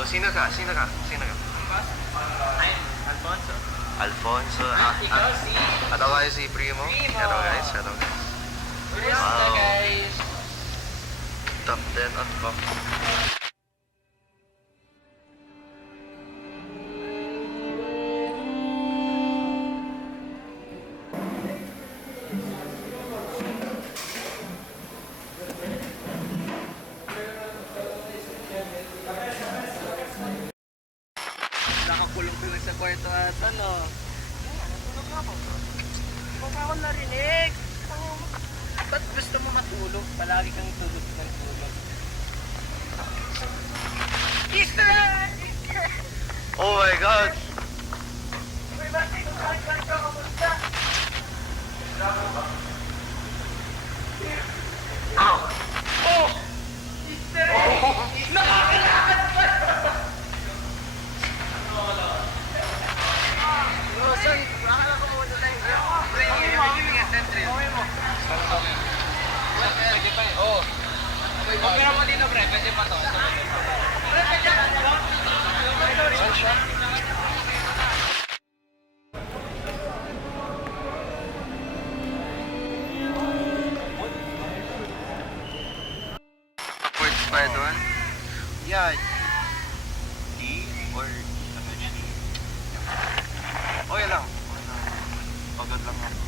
Oh, sino ka? Sino ka? Sino ka? Alfonso. Alfonso. Ikaw si? Ato kayo si Primo. Primo. Hello guys, hello guys. Kumusta guys? Top 10 on top. Nakakulong ko lang sa kwarto at ano? Tulog na ako. Huwag ako narinig. Ba't gusto mo matulog? Palagi kang tulog ng tulog. Easter! Oh my god! Uy, ba't ito ka? Ba't ka kamusta? Oh! Easter! Nakakalakad pa! Sorry, akala ko muna lang. Pre, yung attendant. Okay mo. Pwede pa eh. Oo. Okay naman dito, pre. Pwede pa to. Pre, pwede pa. Words pa ito, man? Yeah. D or ano yun? Okay lang. Pagod lang ako.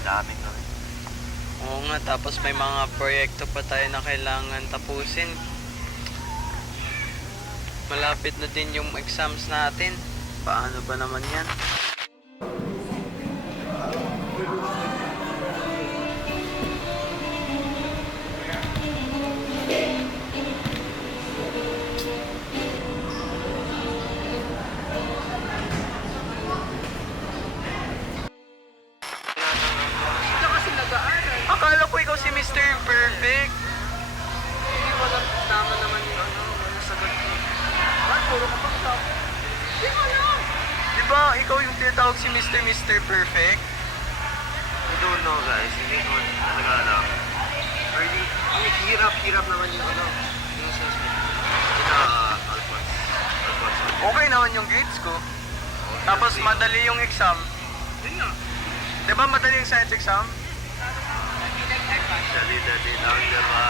Daming gawin. Oo nga, tapos may mga proyekto pa tayo na kailangan tapusin. Malapit na din yung exams natin. Paano ba naman yan? Ito kasi nag-aaral. Akala ko ikaw si Mr. Perfect. Hindi mo lang tama naman yung ano, wala sagot ko. Bakit puro ka pang top? Hindi mo lang. Di ba ikaw yung tinatawag si Mr. Perfect? I don't know guys, hindi ko talaga alam. Really, ang hirap naman yung ano, yung assessment. Kita Alphonse. Okay naman yung grades ko. Tapos madali yung exam. Yun nga. Di ba madali yung science exam? Dali lang, diba?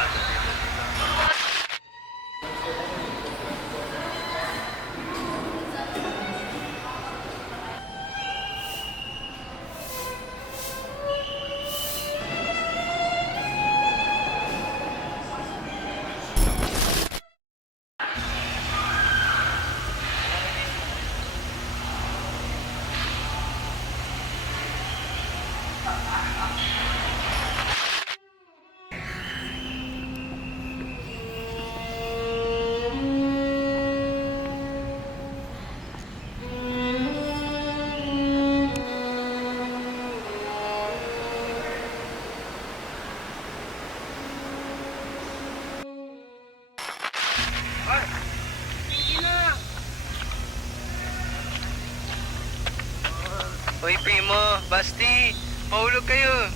Uy, Primo, Basti, mahulog kayo.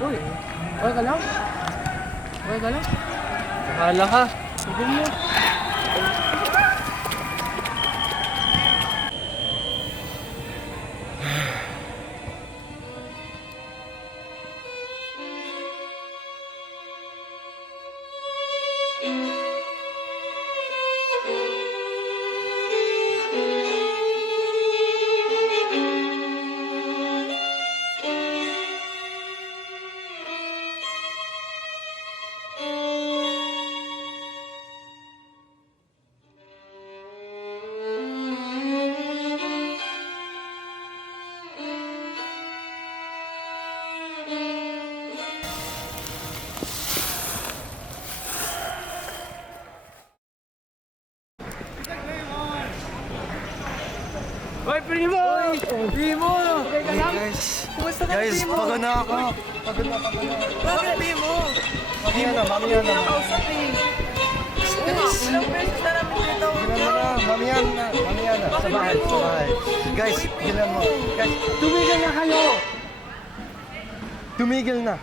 Uy, okay ka lang? Okay ka lang? Bahala ka. Sige mo. Hoy, Primo! Primo! Okay ka lang? Guys, Kumusta ka, guys, Primo? pagod na ako. Pagod na. Bakit, Primo? Mamaya na. Hindi na kausap eh. Ilang beses na namin tinatawag niya. Mamaya na. Sa bahay. Guys, gilan mo. Guys, tumigil na kayo! Tumigil na.